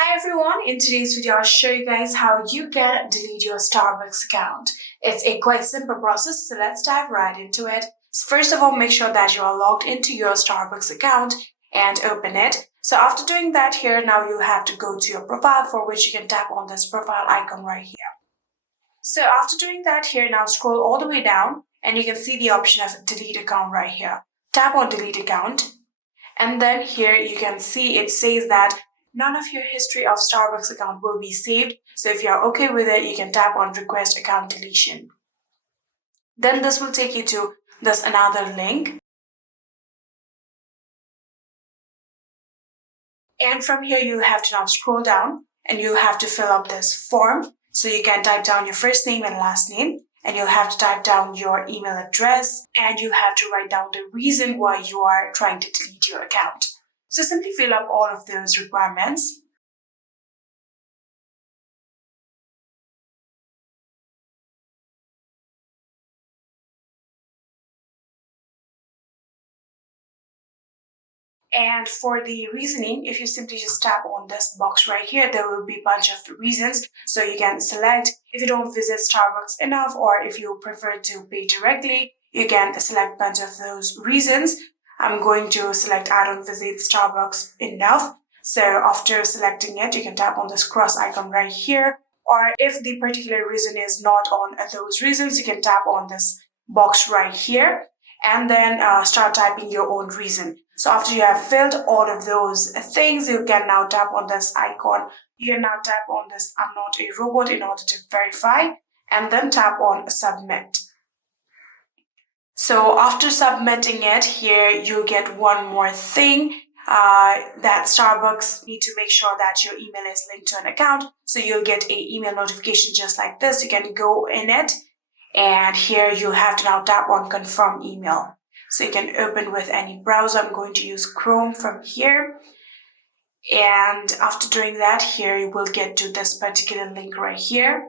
Hi everyone, in today's video I'll show you guys how you can delete your Starbucks account. It's a quite simple process, so let's dive right into it. So first of all, make sure that you are logged into your Starbucks account and open it. So after doing that here, now you have to go to your profile, for which you can tap on this profile icon right here. So after doing that here, now scroll all the way down and you can see the option of delete account right here. Tap on delete account and then here you can see it says that none of your history of Starbucks account will be saved. So if you're okay with it, you can tap on request account deletion. Then this will take you to this another link. And from here, you'll have to now scroll down and you'll have to fill up this form. So you can type down your first name and last name, and you'll have to type down your email address, and you'll have to write down the reason why you are trying to delete your account. So simply fill up all of those requirements. And for the reasoning, if you simply just tap on this box right here, there will be a bunch of reasons. So you can select if you don't visit Starbucks enough, or if you prefer to pay directly, you can select a bunch of those reasons. I'm going to select I don't visit Starbucks enough. So after selecting it, you can tap on this cross icon right here. Or if the particular reason is not on those reasons, you can tap on this box right here and then start typing your own reason. So after you have filled all of those things, you can now tap on this icon. You can now tap on this I'm not a robot in order to verify, and then tap on submit. So after submitting it, here you get one more thing that Starbucks need to make sure that your email is linked to an account. So you'll get an email notification just like this. You can go in it, and here you'll have to now tap on confirm email. So you can open with any browser. I'm going to use Chrome from here. And after doing that, here you will get to this particular link right here.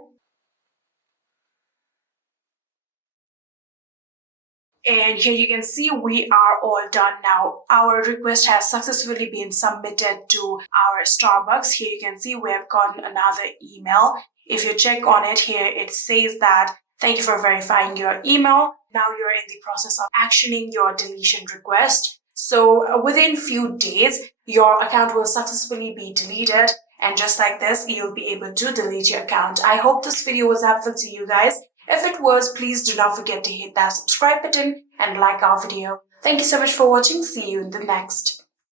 And here you can see we are all done now. Our request has successfully been submitted to our Starbucks. Here you can see we have gotten another email. If you check on it here, it says that thank you for verifying your email. Now you're in the process of actioning your deletion request. So within few days, your account will successfully be deleted. And just like this, you'll be able to delete your account. I hope this video was helpful to you guys. If it was, please do not forget to hit that subscribe button and like our video. Thank you so much for watching. See you in the next.